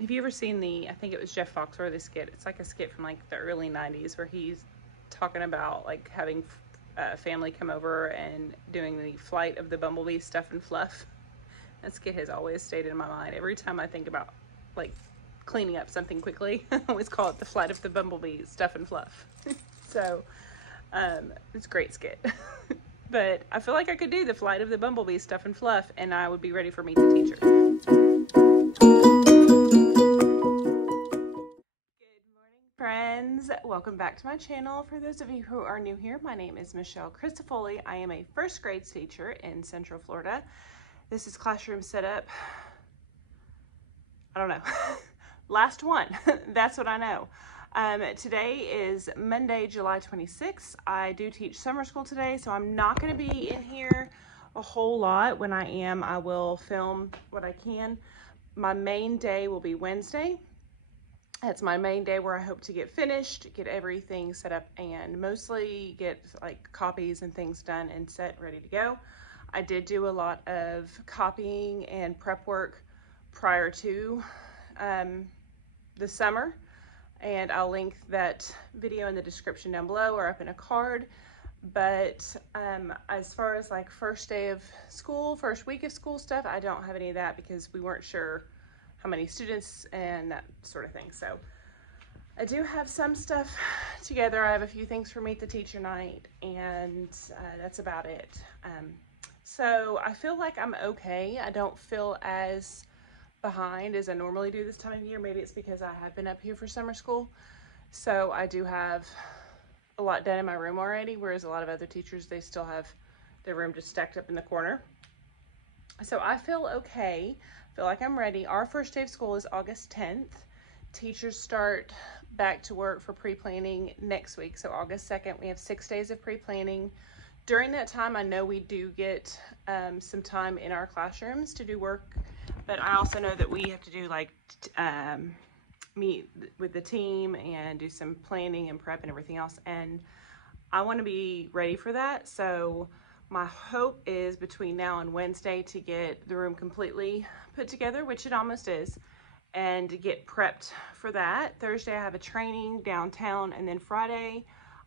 Have you ever seen I think it was Jeff Foxworthy skit? It's like a skit from like the early 90s where he's talking about like having family come over and doing the flight of the bumblebee stuff and fluff. That skit has always stayed in my mind. Every time I think about like cleaning up something quickly, I always call it the flight of the bumblebee stuff and fluff. So it's a great skit. But I feel like I could do the flight of the bumblebee stuff and fluff, and I would be ready for Meet the Teacher. Friends, welcome back to my channel. For those of you who are new here, my name is Michelle Christofoli. I am a first grade teacher in Central Florida. This is classroom setup, I don't know, last one. That's what I know. Today is Monday, July 26th. I do teach summer school today, so I'm not going to be in here a whole lot. When I am, I will film what I can. My main day will be Wednesday. That's my main day where I hope to get finished, get everything set up, and mostly get like copies and things done and set, ready to go. I did do a lot of copying and prep work prior to the summer, and I'll link that video in the description down below or up in a card. But as far as like first day of school, first week of school stuff, I don't have any of that because we weren't sure how many students and that sort of thing. So I do have some stuff together. I have a few things for Meet the Teacher night, and that's about it. So I feel like I'm okay. I don't feel as behind as I normally do this time of year. Maybe it's because I have been up here for summer school. So I do have a lot done in my room already, whereas a lot of other teachers, they still have their room just stacked up in the corner. So I feel okay. I feel like I'm ready. Our first day of school is August 10th. Teachers start back to work for pre-planning next week. So August 2nd, we have 6 days of pre-planning. During that time, I know we do get some time in our classrooms to do work, but I also know that we have to do like meet with the team and do some planning and prep and everything else. And I want to be ready for that. So my hope is between now and Wednesday to get the room completely put together, which it almost is, and to get prepped for that. Thursday I have a training downtown, and then Friday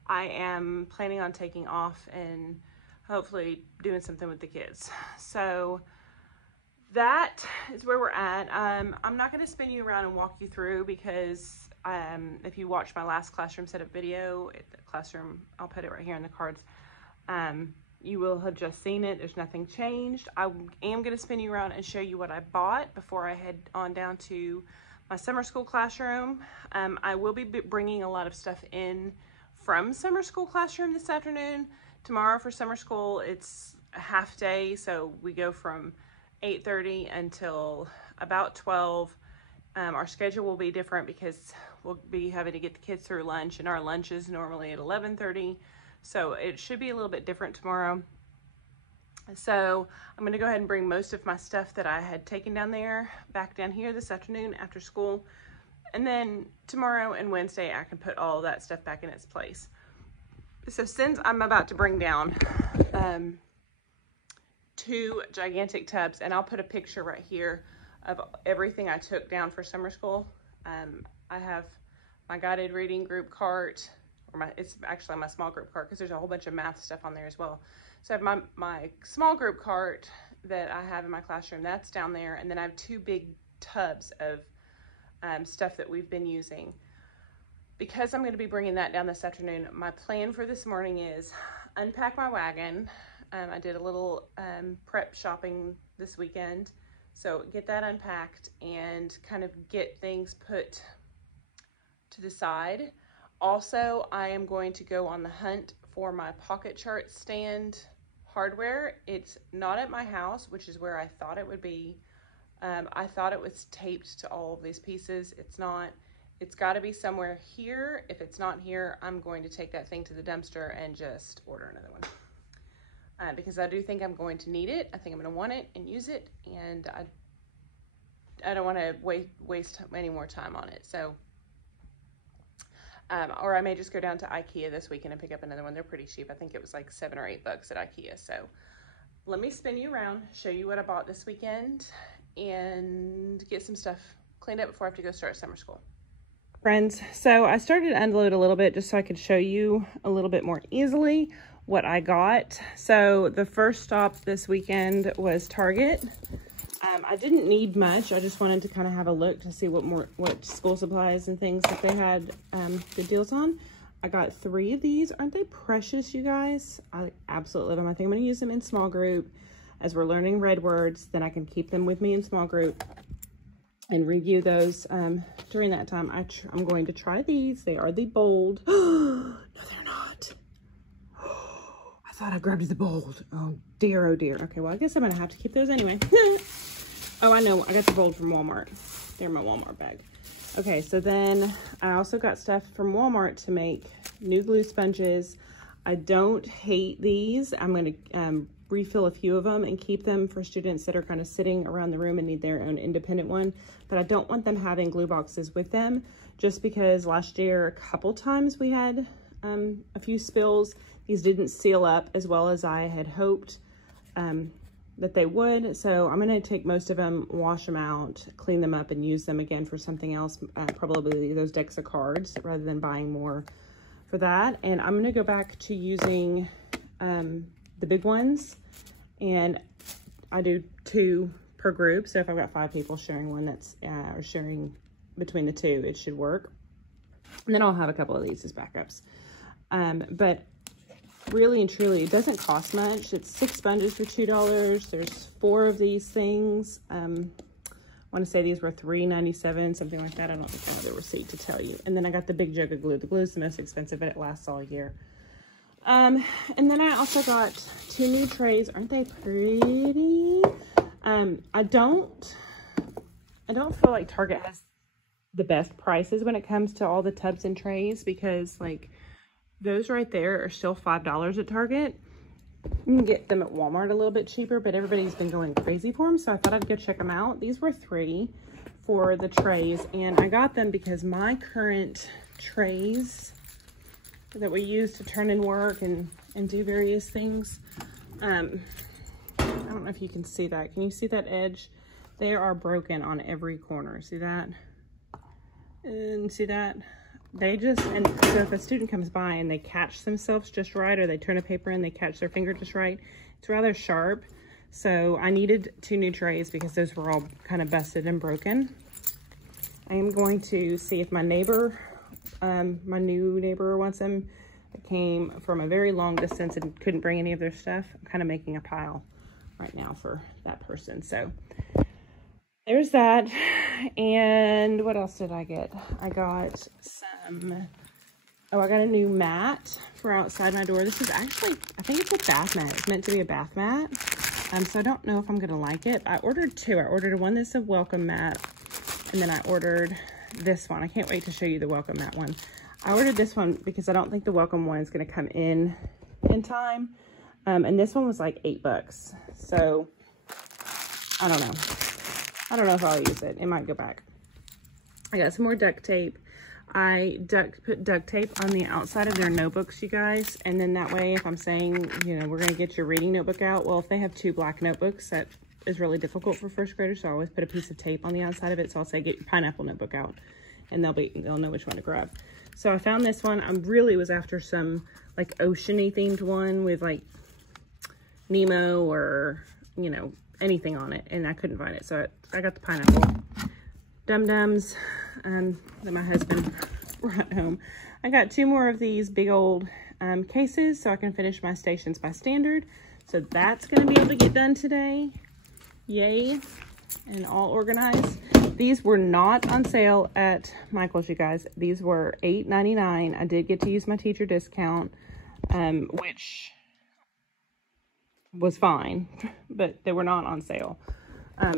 I am planning on taking off and hopefully doing something with the kids. So that is where we're at. I'm not going to spin you around and walk you through because if you watched my last classroom setup video, I'll put it right here in the cards. You will have just seen it. There's nothing changed. I am going to spin you around and show you what I bought before I head on down to my summer school classroom. I will be bringing a lot of stuff in from summer school classroom this afternoon. Tomorrow for summer school, it's a half day, so we go from 8:30 until about 12. Our schedule will be different because we'll be having to get the kids through lunch, and our lunch is normally at 11:30. So it should be a little bit different tomorrow. So I'm going to go ahead and bring most of my stuff that I had taken down there back down here this afternoon after school. And then tomorrow and Wednesday, I can put all that stuff back in its place. So since I'm about to bring down 2 gigantic tubs, and I'll put a picture right here of everything I took down for summer school. I have my guided reading group cart, it's actually my small group cart because there's a whole bunch of math stuff on there as well. So I have my small group cart that I have in my classroom, that's down there. And then I have 2 big tubs of stuff that we've been using. Because I'm going to be bringing that down this afternoon, my plan for this morning is unpack my wagon. I did a little prep shopping this weekend. So get that unpacked and kind of get things put to the side. Also, I am going to go on the hunt for my pocket chart stand hardware. It's not at my house, which is where I thought it would be. I thought it was taped to all of these pieces. It's not. It's got to be somewhere here. If it's not here, I'm going to take that thing to the dumpster and just order another one. Because I do think I'm going to need it. I think I'm going to want it and use it, and I don't want to waste any more time on it. So. Or I may just go down to IKEA this weekend and pick up another one. They're pretty cheap. I think it was like $7 or $8 at IKEA. So let me spin you around, show you what I bought this weekend, and get some stuff cleaned up before I have to go start summer school. Friends, so I started to unload a little bit just so I could show you a little bit more easily what I got. So the first stop this weekend was Target. I didn't need much. I just wanted to kind of have a look to see what school supplies and things that they had good deals on. I got 3 of these. Aren't they precious, you guys? I absolutely love them. I think I'm going to use them in small group as we're learning red words. Then I can keep them with me in small group and review those during that time. I'm going to try these. They are the bold. No, they're not. I thought I grabbed the bold. Oh dear, oh dear. Okay, well, I guess I'm going to have to keep those anyway. Oh, I know. I got the bold from Walmart. They're in my Walmart bag. Okay, so then I also got stuff from Walmart to make new glue sponges. I don't hate these. I'm going to refill a few of them and keep them for students that are kind of sitting around the room and need their own independent one. But I don't want them having glue boxes with them, just because last year, a couple times we had a few spills. These didn't seal up as well as I had hoped that they would. So I'm going to take most of them, wash them out, clean them up, and use them again for something else, probably those decks of cards, rather than buying more for that. And I'm going to go back to using the big ones, and I do 2 per group. So if I've got 5 people sharing one, that's or sharing between the 2, it should work. And then I'll have a couple of these as backups. But really and truly, it doesn't cost much. It's 6 sponges for $2. There's 4 of these things. I want to say these were $3.97, something like that. I don't think I have the receipt to tell you. And then I got the big jug of glue. The glue is the most expensive, but it lasts all year. And then I also got 2 new trays. Aren't they pretty? I don't feel like Target has the best prices when it comes to all the tubs and trays, because like those right there are still $5 at Target. You can get them at Walmart a little bit cheaper, but everybody's been going crazy for them, so I thought I'd go check them out. These were $3 for the trays, and I got them because my current trays that we use to turn in work and do various things, I don't know if you can see that. Can you see that edge? They are broken on every corner. See that? And see that? They just, and so if a student comes by and they catch themselves just right, or they turn a paper and they catch their finger just right, it's rather sharp. So I needed 2 new trays because those were all kind of busted and broken. I am going to see if my neighbor, my new neighbor wants them. It came from a very long distance and couldn't bring any of their stuff. I'm kind of making a pile right now for that person. So there's that. And what else did I get? I got some, I got a new mat for outside my door. This is actually, I think it's a bath mat. It's meant to be a bath mat. So I don't know if I'm gonna like it. I ordered 2. I ordered one that's a welcome mat, and then I ordered this one. I can't wait to show you the welcome mat one. I ordered this one because I don't think the welcome one is gonna come in time. And this one was like $8. So I don't know. I don't know if I'll use it. It might go back. I got some more duct tape. I put duct tape on the outside of their notebooks, you guys. And then that way, if I'm saying, you know, we're going to get your reading notebook out. Well, if they have 2 black notebooks, that is really difficult for first graders. So I always put a piece of tape on the outside of it. So I'll say, get your pineapple notebook out. And they'll know which one to grab. So I found this one. I really was after some like ocean-y themed one with like Nemo or, you know, anything on it, and I couldn't find it, so I got the pineapple dum-dums that my husband brought home. I got 2 more of these big old cases so I can finish my stations by standard, so that's going to be able to get done today. Yay. And all organized. These were not on sale at Michael's, you guys. These were $8.99. I did get to use my teacher discount, which was fine, but they were not on sale.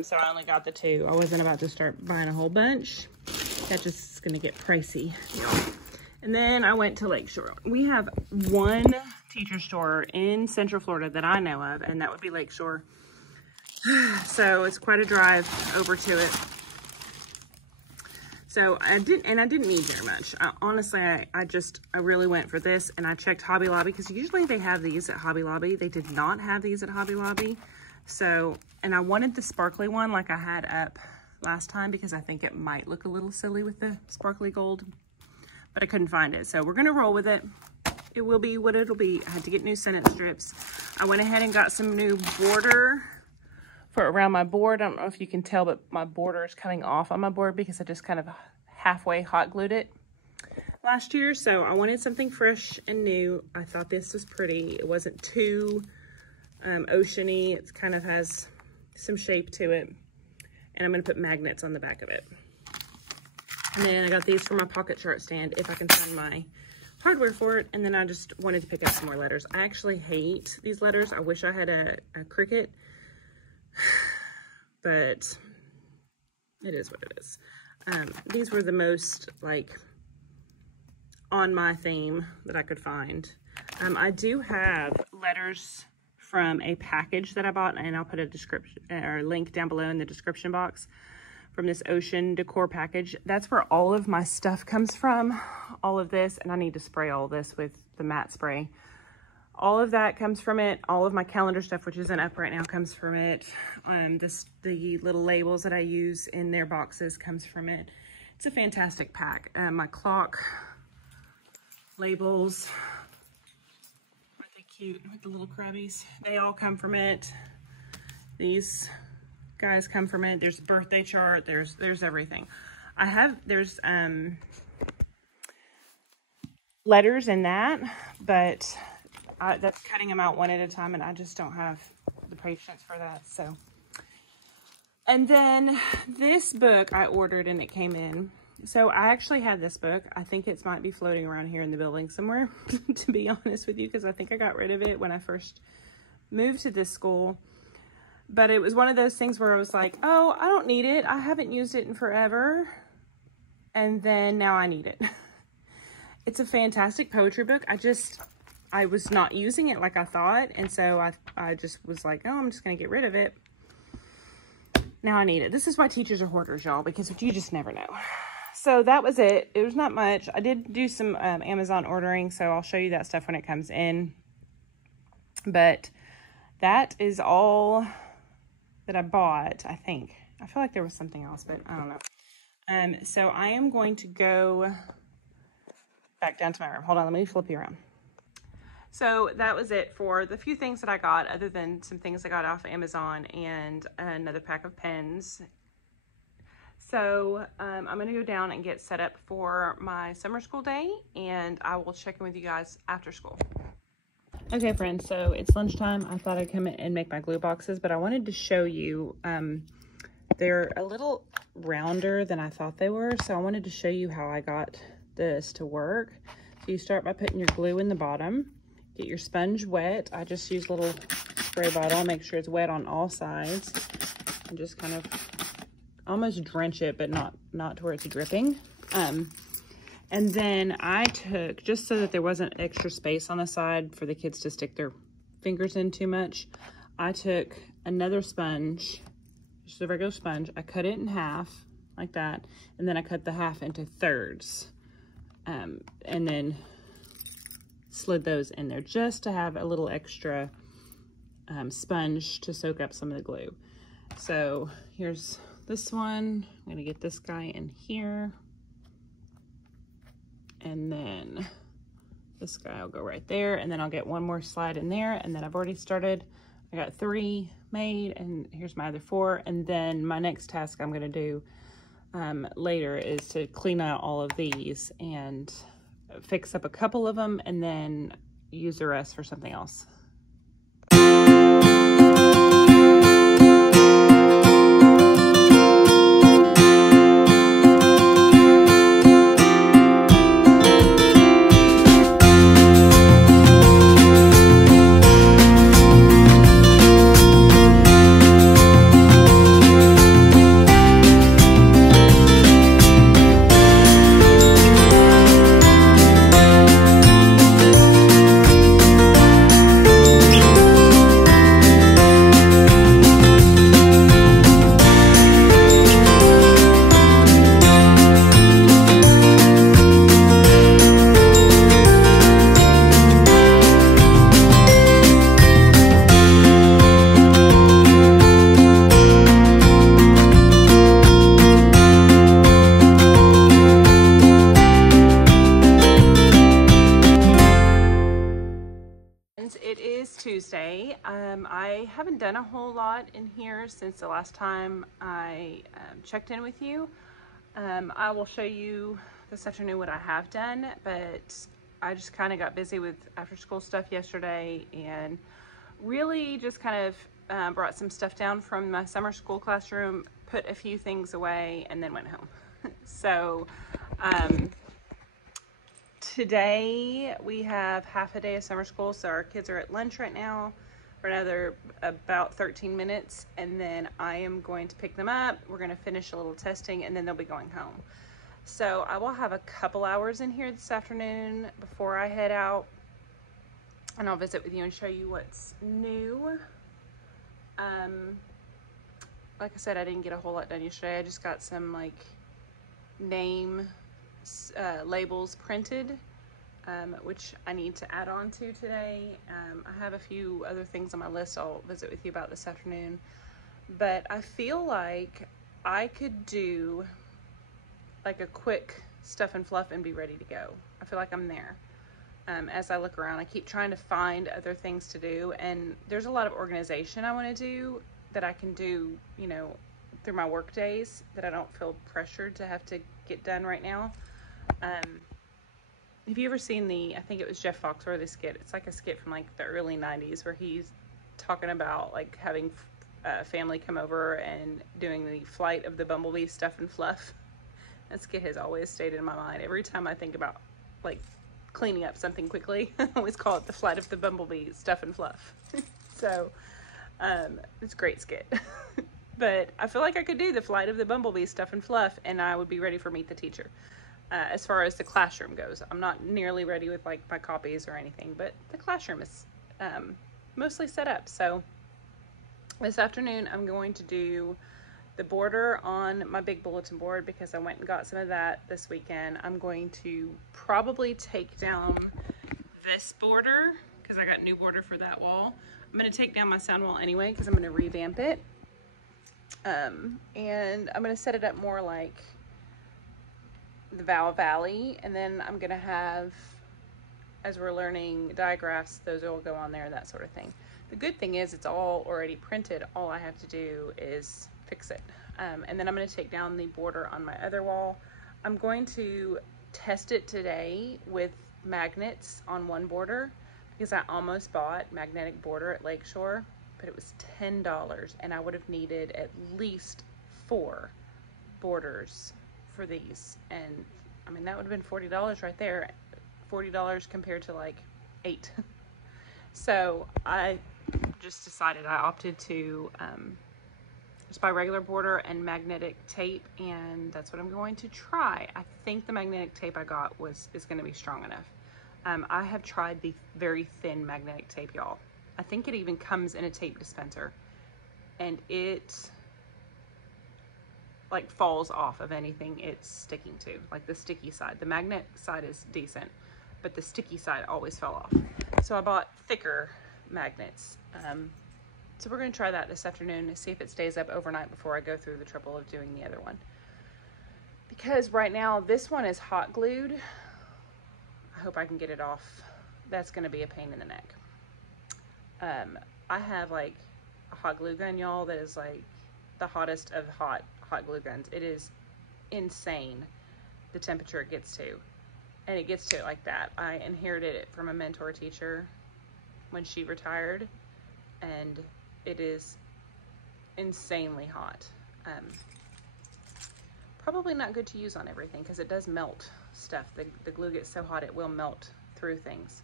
So I only got the 2. I wasn't about to start buying a whole bunch. That just is gonna get pricey. And then I went to Lakeshore. We have one teacher store in Central Florida that I know of, and that would be Lakeshore. So it's quite a drive over to it. So I didn't need very much. Honestly, I really went for this, and I checked Hobby Lobby because usually they have these at Hobby Lobby. They did not have these at Hobby Lobby. So, and I wanted the sparkly one like I had up last time because I think it might look a little silly with the sparkly gold, but I couldn't find it. So we're gonna roll with it. It will be what it'll be. I had to get new sentence strips. I went ahead and got some new border for around my board. I don't know if you can tell, but my border is coming off on my board because I just kind of halfway hot glued it last year. So I wanted something fresh and new. I thought this was pretty. It wasn't too oceany. It kind of has some shape to it. And I'm gonna put magnets on the back of it. And then I got these for my pocket chart stand if I can find my hardware for it. And then I just wanted to pick up some more letters. I actually hate these letters. I wish I had a Cricut, but it is what it is. These were the most like on my theme that I could find. I do have letters from a package that I bought, and I'll put a description or link down below in the description box from this ocean decor package. That's where all of my stuff comes from, all of this, and I need to spray all this with the matte spray. All of that comes from it. All of my calendar stuff, which isn't up right now, comes from it. The little labels that I use in their boxes comes from it. It's a fantastic pack. My clock labels, aren't they cute with the little crabbies? They all come from it. These guys come from it. There's a birthday chart. There's everything. There's letters in that, but that's cutting them out one at a time, and I just don't have the patience for that. So, and then this book I ordered and it came in. So I actually had this book. I think it might be floating around here in the building somewhere, to be honest with you, because I think I got rid of it when I first moved to this school. But it was one of those things where I was like, oh, I don't need it. I haven't used it in forever. And then now I need it. It's a fantastic poetry book. I was not using it like I thought. And so I just was like, oh, I'm just going to get rid of it. Now I need it. This is why teachers are hoarders, y'all, because you just never know. So that was it. It was not much. I did do some Amazon ordering, so I'll show you that stuff when it comes in. But that is all that I bought, I think. I feel like there was something else, but I don't know. So I am going to go back down to my room. Hold on, let me flip you around. So that was it for the few things that I got, other than some things I got off Amazon and another pack of pens. So I'm going to go down and get set up for my summer school day, and I will check in with you guys after school. Okay, friends, so it's lunchtime. I thought I'd come in and make my glue boxes, but I wanted to show you, they're a little rounder than I thought they were, so I wanted to show you how I got this to work. So you start by putting your glue in the bottom, get your sponge wet. I just use a little spray bottle, make sure it's wet on all sides, and just kind of almost drench it, but not to where it's dripping. And then I took, just so that there wasn't extra space on the side for the kids to stick their fingers in too much, I took another sponge, just a regular sponge. I cut it in half like that, and then I cut the half into thirds, and then slid those in there just to have a little extra sponge to soak up some of the glue. So here's this one. I'm gonna get this guy in here. And then this guy will go right there, and then I'll get one more slide in there, and then I've already started. I got 3 made, and here's my other 4. And then my next task I'm gonna do later is to clean out all of these and fix up a couple of them, and then use the rest for something else. I haven't done a whole lot in here since the last time I checked in with you. I will show you this afternoon what I have done, but I just kind of got busy with after school stuff yesterday and really just kind of brought some stuff down from my summer school classroom, put a few things away, and then went home. So today we have half a day of summer school, so our kids are at lunch right now for another about 13 minutes, and then I am going to pick them up. We're going to finish a little testing, and then they'll be going home. So I will have a couple hours in here this afternoon before I head out, and I'll visit with you and show you what's new. Like I said, I didn't get a whole lot done yesterday. I just got some like name labels printed, which I need to add on to today. I have a few other things on my list I'll visit with you about this afternoon, but I feel like I could do like a quick stuff and fluff and be ready to go. I feel like I'm there. As I look around, I keep trying to find other things to do, and there's a lot of organization I want to do that I can do, you know, through my work days that I don't feel pressured to have to get done right now. Have you ever seen I think it was Jeff Foxworthy skit? It's like a skit from like the early 90s where he's talking about like having family come over and doing the Flight of the Bumblebee stuff and fluff. That skit has always stayed in my mind. Every time I think about like cleaning up something quickly, I always call it the Flight of the Bumblebee stuff and fluff. So it's a great skit. But I feel like I could do the Flight of the Bumblebee stuff and fluff, and I would be ready for Meet the Teacher. As far as the classroom goes, I'm not nearly ready with like my copies or anything, but the classroom is mostly set up. So this afternoon I'm going to do the border on my big bulletin board because I went and got some of that this weekend. I'm going to probably take down this border because I got new border for that wall. I'm going to take down my sound wall anyway because I'm going to revamp it. And I'm going to set it up more like the Valley, and then I'm going to have, as we're learning digraphs, those will go on there, that sort of thing. The good thing is it's all already printed. All I have to do is fix it. And then I'm going to take down the border on my other wall. I'm going to test it today with magnets on one border because I almost bought magnetic border at Lakeshore, but it was $10 and I would have needed at least 4 borders for these. And I mean, that would have been $40 right there. $40 compared to like 8. So I just decided, I opted to just buy regular border and magnetic tape, and that's what I'm going to try. I think the magnetic tape I got is going to be strong enough. I have tried the very thin magnetic tape, y'all. I think it even comes in a tape dispenser, and it like falls off of anything it's sticking to, like the sticky side. The magnet side is decent, but the sticky side always fell off. So I bought thicker magnets. So we're going to try that this afternoon to see if it stays up overnight before I go through the trouble of doing the other one. Because right now this one is hot glued. I hope I can get it off. That's going to be a pain in the neck. I have like a hot glue gun, y'all, that is like the hottest of hot glue guns. It is insane the temperature it gets to, and it gets to it like that. I inherited it from a mentor teacher when she retired, and it is insanely hot. Probably not good to use on everything because it does melt stuff. The glue gets so hot it will melt through things.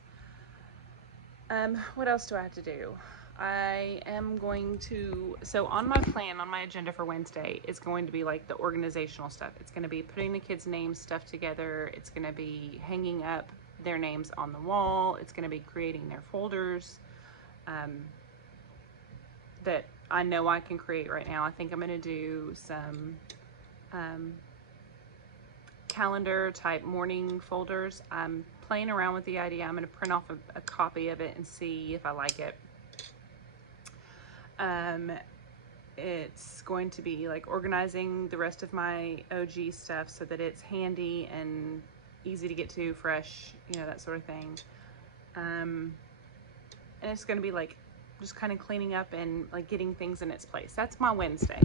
What else do I have to do? I am going to, so on my plan, on my agenda for Wednesday, is going to be like the organizational stuff. It's going to be putting the kids' names stuff together. It's going to be hanging up their names on the wall. It's going to be creating their folders that I know I can create right now. I think I'm going to do some calendar type morning folders. I'm playing around with the idea. I'm going to print off a copy of it and see if I like it. It's going to be like organizing the rest of my OG stuff so that it's handy and easy to get to, fresh, you know, that sort of thing. And it's going to be like just kind of cleaning up and like getting things in its place. That's my Wednesday.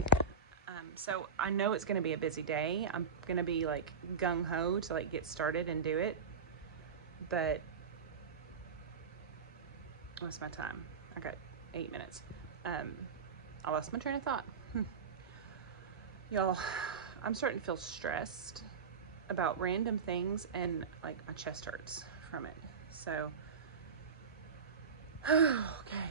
So I know it's going to be a busy day. I'm going to be like gung-ho to like get started and do it. But what's my time? I got 8 minutes. I lost my train of thought. Y'all, I'm starting to feel stressed about random things, and like my chest hurts from it. So, okay.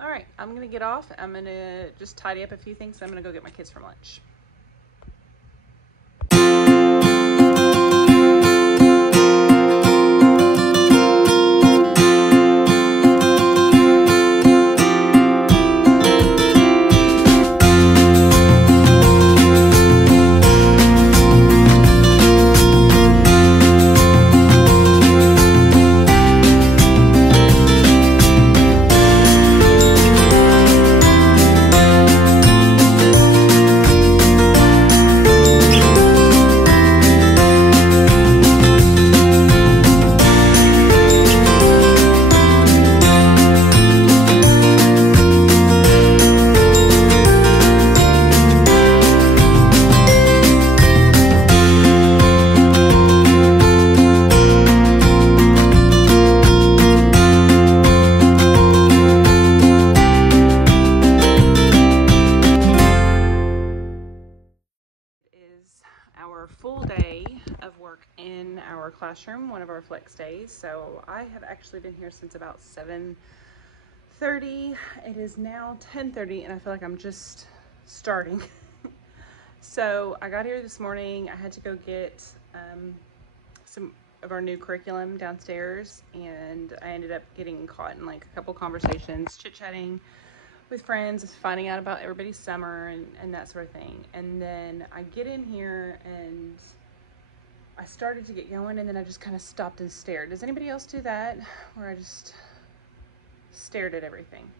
All right, I'm gonna get off. I'm gonna just tidy up a few things. I'm gonna go get my kids from lunch. Our full day of work in our classroom, one of our flex days. So I have actually been here since about 7:30. It is now 10:30 and I feel like I'm just starting. So I got here this morning. I had to go get some of our new curriculum downstairs, and I ended up getting caught in like a couple conversations, chit-chatting with friends, finding out about everybody's summer and that sort of thing. And then I get in here and I started to get going, and then I just kind of stopped and stared. Does anybody else do that? Where I just stared at everything,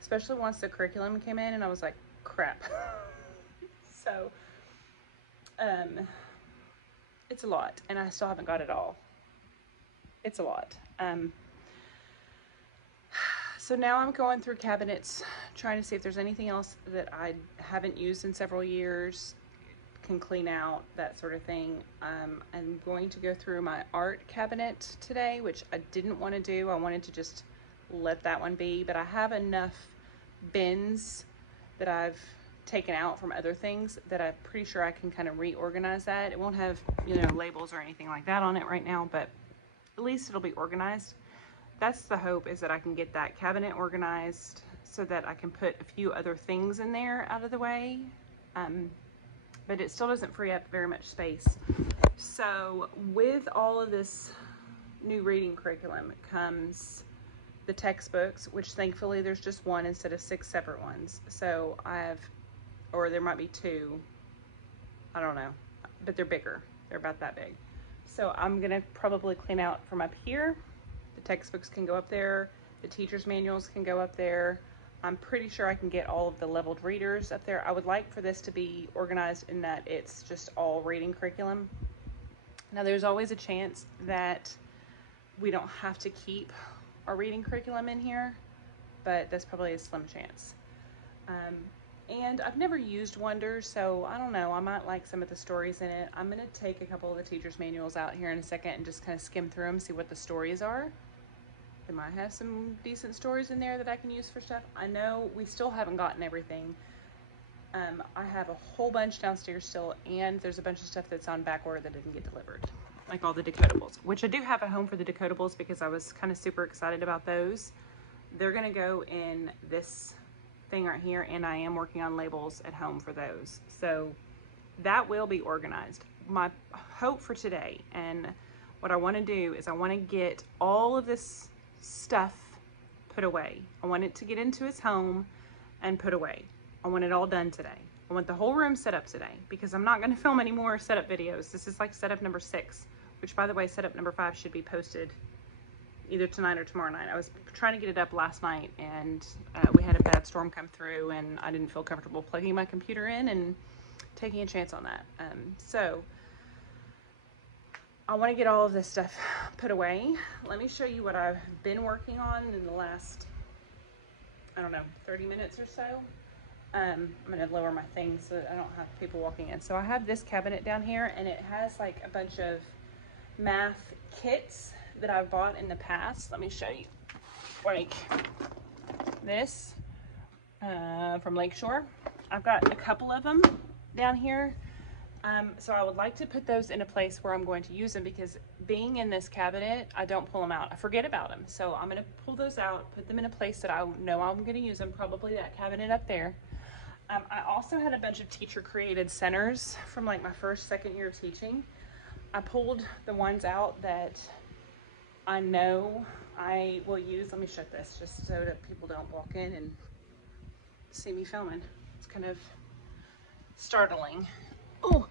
especially once the curriculum came in and I was like, crap. So it's a lot, and I still haven't got it all. It's a lot. So now I'm going through cabinets, trying to see if there's anything else that I haven't used in several years, can clean out, that sort of thing. I'm going to go through my art cabinet today, which I didn't want to do. I wanted to just let that one be, but I have enough bins that I've taken out from other things that I'm pretty sure I can kind of reorganize that. It won't have, you know, labels or anything like that on it right now, but at least it'll be organized. That's the hope, is that I can get that cabinet organized so that I can put a few other things in there out of the way. But it still doesn't free up very much space. So with all of this new reading curriculum comes the textbooks, which thankfully there's just one instead of 6 separate ones. So or there might be 2, I don't know, but they're bigger. They're about that big. So I'm gonna probably clean out from up here. The textbooks can go up there. The teacher's manuals can go up there. I'm pretty sure I can get all of the leveled readers up there. I would like for this to be organized in that it's just all reading curriculum. Now there's always a chance that we don't have to keep our reading curriculum in here, but that's probably a slim chance. And I've never used Wonder, so I don't know, I might like some of the stories in it. I'm gonna take a couple of the teacher's manuals out here in a second and just kind of skim through them, see what the stories are. They might have some decent stories in there that I can use for stuff. I know we still haven't gotten everything. I have a whole bunch downstairs still, and there's a bunch of stuff that's on back order that didn't get delivered, like all the decodables, which I do have at home for the decodables because I was kind of super excited about those. They're gonna go in this thing right here, and I am working on labels at home for those. So that will be organized. My hope for today, and what I want to do, is I want to get all of this stuff put away. I want it to get into its home and put away. I want it all done today. I want the whole room set up today, because I'm not going to film any more setup videos. This is like setup number 6, which, by the way, setup number 5 should be posted either tonight or tomorrow night. I was trying to get it up last night, and we had a bad storm come through, and I didn't feel comfortable plugging my computer in and taking a chance on that. So I want to get all of this stuff put away. Let me show you what I've been working on in the last I don't know, 30 minutes or so. I'm gonna lower my thing so that I don't have people walking in. So I have this cabinet down here, and it has like a bunch of math kits that I've bought in the past. Let me show you. Like this from Lakeshore. I've got a couple of them down here. So I would like to put those in a place where I'm going to use them, because being in this cabinet, I don't pull them out. I forget about them. So I'm going to pull those out, put them in a place that I know I'm going to use them, probably that cabinet up there. I also had a bunch of teacher created centers from like my second year of teaching. I pulled the ones out that I know I will use. Let me shut this just so that people don't walk in and see me filming. It's kind of startling. Oh.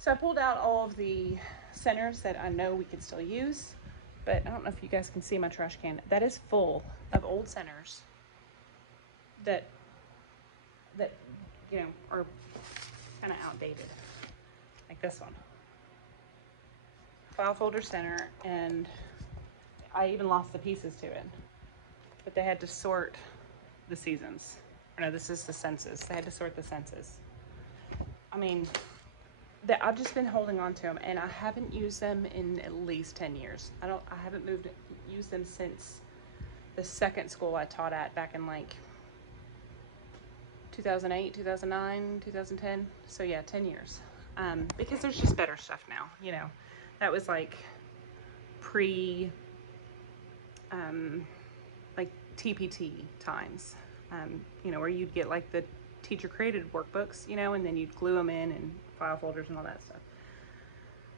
So I pulled out all of the centers that I know we can still use, but I don't know if you guys can see my trash can. That is full of old centers that you know are kind of outdated, like this one. File folder center, and I even lost the pieces to it, but they had to sort the seasons. No, this is the census. They had to sort the census. I mean, I've just been holding on to them, and I haven't used them in at least 10 years. I haven't used them since the second school I taught at back in like 2008, 2009, 2010. So yeah, 10 years. Because there's just better stuff now, you know. That was like like TPT times, you know, where you'd get like the teacher created workbooks, you know, and then you'd glue them in and file folders and all that stuff.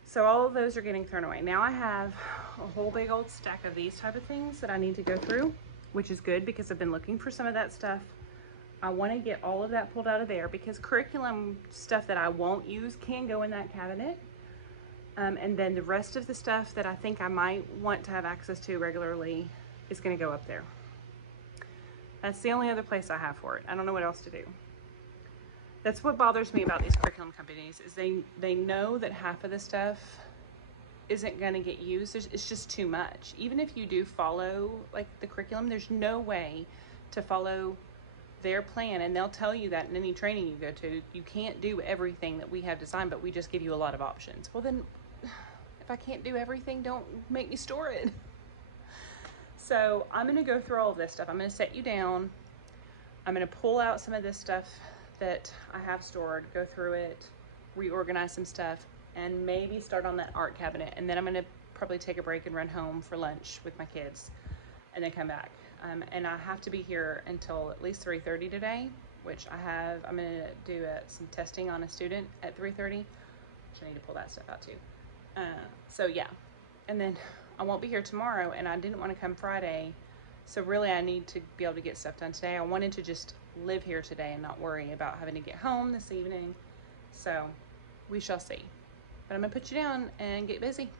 So all of those are getting thrown away. Now I have a whole big old stack of these type of things that I need to go through, which is good because I've been looking for some of that stuff. I want to get all of that pulled out of there, because curriculum stuff that I won't use can go in that cabinet. And then the rest of the stuff that I think I might want to have access to regularly is going to go up there. That's the only other place I have for it. I don't know what else to do. That's what bothers me about these curriculum companies, is they know that half of the stuff isn't going to get used. It's just too much. Even if you do follow like the curriculum, there's no way to follow their plan, and they'll tell you that in any training you go to. You can't do everything that we have designed, but we just give you a lot of options. Well then, if I can't do everything, don't make me store it. So I'm going to go through all of this stuff. I'm going to set you down. I'm going to pull out some of this stuff that I have stored, go through it, reorganize some stuff, and maybe start on that art cabinet. And then I'm going to probably take a break and run home for lunch with my kids and then come back. And I have to be here until at least 3:30 today, which I'm going to do some testing on a student at 3:30, which I need to pull that stuff out too. So yeah, and then I won't be here tomorrow, and I didn't want to come Friday. So really I need to be able to get stuff done today. I wanted to just live here today and not worry about having to get home this evening. So we shall see. But I'm going to put you down and get busy.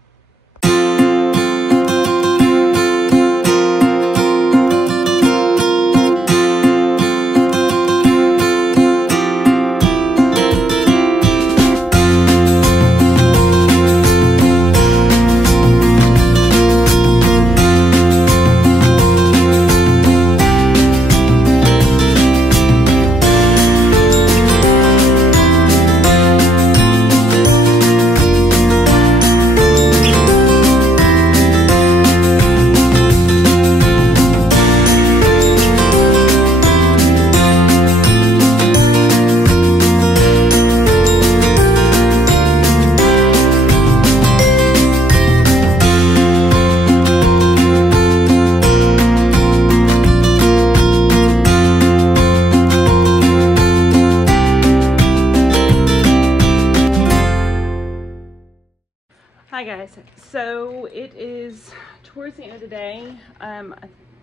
Hi guys, so it is towards the end of the day. I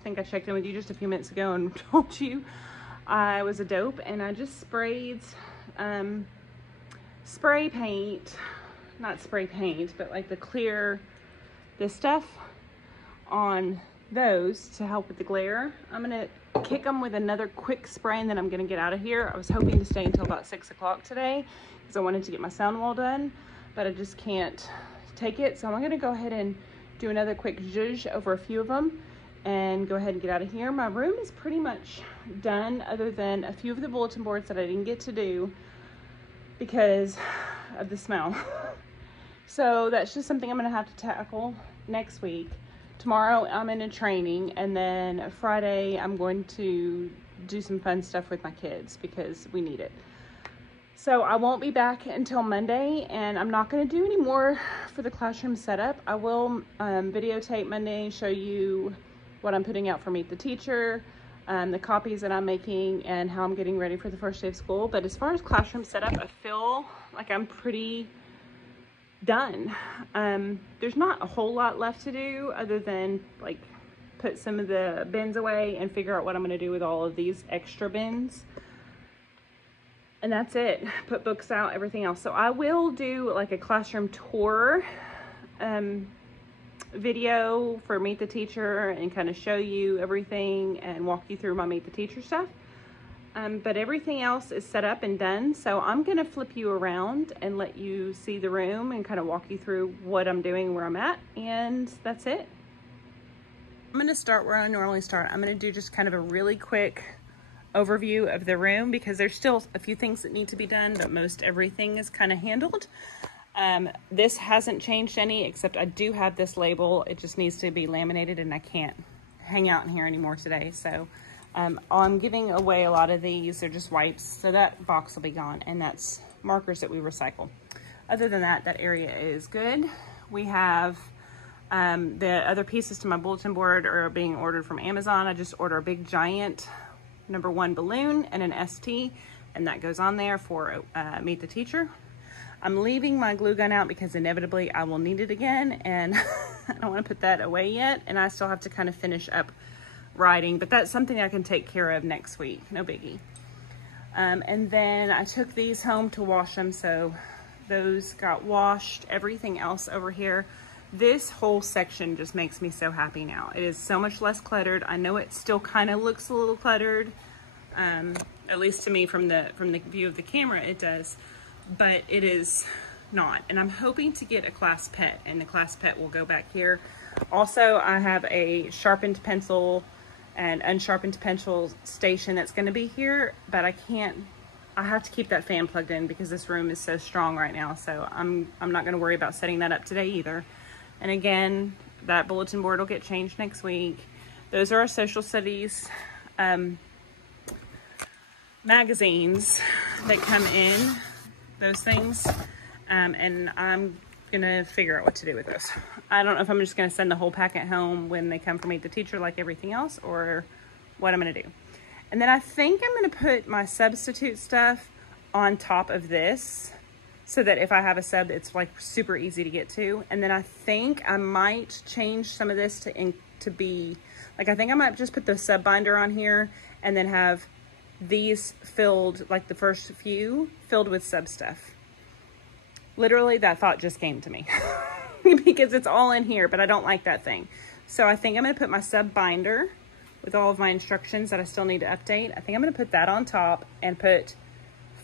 think I checked in with you just a few minutes ago and told you I was a dope, and I just sprayed spray paint, not spray paint, but like the clear, this stuff on those to help with the glare. I'm gonna kick them with another quick spray and then I'm gonna get out of here. I was hoping to stay until about 6 o'clock today because I wanted to get my sound wall done, but I just can't take it. So I'm gonna go ahead and do another quick zhuzh over a few of them and go ahead and get out of here. My room is pretty much done other than a few of the bulletin boards that I didn't get to do because of the smell. So that's just something I'm gonna have to tackle next week. Tomorrow I'm in a training, and then Friday I'm going to do some fun stuff with my kids because we need it. So I won't be back until Monday, and I'm not going to do any more for the classroom setup. I will videotape Monday, show you what I'm putting out for Meet the Teacher, the copies that I'm making, and how I'm getting ready for the first day of school. But as far as classroom setup, I feel like I'm pretty done. There's not a whole lot left to do other than like put some of the bins away and figure out what I'm going to do with all of these extra bins. And that's it. Put books out, everything else. So I will do like a classroom tour video for Meet the Teacher and kind of show you everything and walk you through my Meet the Teacher stuff. But everything else is set up and done. So I'm gonna flip you around and let you see the room and kind of walk you through what I'm doing, where I'm at, and that's it. I'm gonna start where I normally start. I'm gonna do just kind of a really quick overview of the room because there's still a few things that need to be done, but most everything is kind of handled. This hasn't changed any, except I do have this label. It just needs to be laminated and I can't hang out in here anymore today. So I'm giving away a lot of these. They're just wipes, so that box will be gone, and that's markers that we recycle. Other than that, that area is good. We have the other pieces to my bulletin board are being ordered from Amazon. I just order a big giant #1 balloon and an ST, and that goes on there for Meet the Teacher. I'm leaving my glue gun out because inevitably I will need it again, and I don't want to put that away yet, and I still have to kind of finish up writing, but that's something I can take care of next week, no biggie. And then I took these home to wash them, so those got washed. Everything else over here, this whole section just makes me so happy now. It is so much less cluttered. I know it still kind of looks a little cluttered, at least to me from the view of the camera it does, but it is not. And I'm hoping to get a class pet, and the class pet will go back here. Also, I have a sharpened pencil and unsharpened pencil station that's going to be here, but I have to keep that fan plugged in because this room is so strong right now, so I'm not going to worry about setting that up today either. And again, that bulletin board will get changed next week. Those are our social studies magazines that come in, those things, and I'm gonna figure out what to do with those. I don't know if I'm just gonna send the whole packet home when they come for Meet the Teacher like everything else, or what I'm gonna do. And then I think I'm gonna put my substitute stuff on top of this so that if I have a sub, it's like super easy to get to. And then I think I might change some of this to be, like I think I might just put the sub binder on here and then have these filled, like the first few, filled with sub stuff. Literally, that thought just came to me because it's all in here, but I don't like that thing. So I think I'm gonna put my sub binder with all of my instructions that I still need to update. I think I'm gonna put that on top and put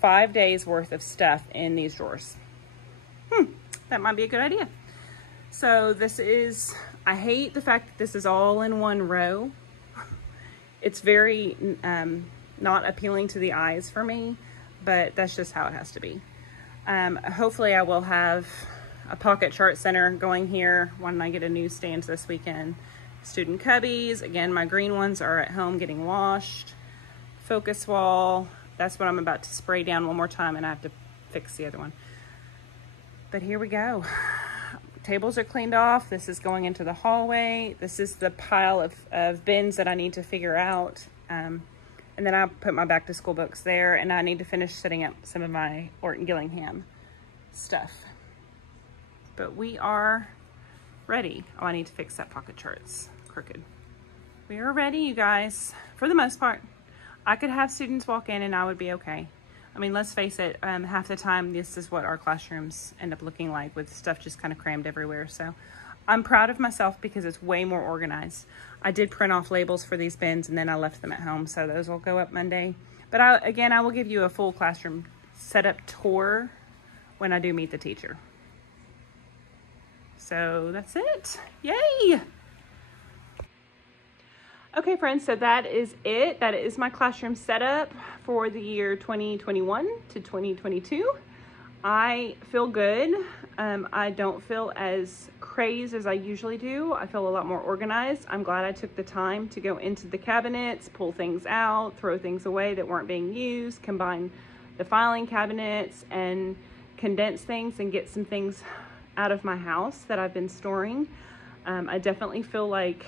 5 days worth of stuff in these drawers. That might be a good idea. So this is, I hate the fact that this is all in one row. It's very not appealing to the eyes for me, but that's just how it has to be. Hopefully I will have a pocket chart center going here when I get a new stand this weekend. Student cubbies, again, my green ones are at home getting washed. Focus wall, that's what I'm about to spray down one more time, and I have to fix the other one. But here we go. Tables are cleaned off. This is going into the hallway. This is the pile of bins that I need to figure out. And then I'll put my back to school books there, and I need to finish setting up some of my Orton Gillingham stuff. But we are ready. Oh, I need to fix that pocket chart's crooked. We are ready, you guys, for the most part. I could have students walk in and I would be okay. I mean, let's face it, half the time this is what our classrooms end up looking like, with stuff just kind of crammed everywhere. So I'm proud of myself because it's way more organized. I did print off labels for these bins and then I left them at home, so those will go up Monday. But again, I will give you a full classroom setup tour when I do Meet the Teacher. So So that's it. Yay! Okay, friends, so that is it. That is my classroom setup for the year 2021 to 2022. I feel good. I don't feel as crazed as I usually do. I feel a lot more organized. I'm glad I took the time to go into the cabinets, pull things out, throw things away that weren't being used, combine the filing cabinets, and condense things and get some things out of my house that I've been storing. I definitely feel like,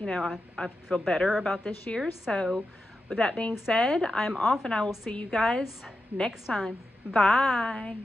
you know, I feel better about this year. So with that being said, I'm off and I will see you guys next time. Bye.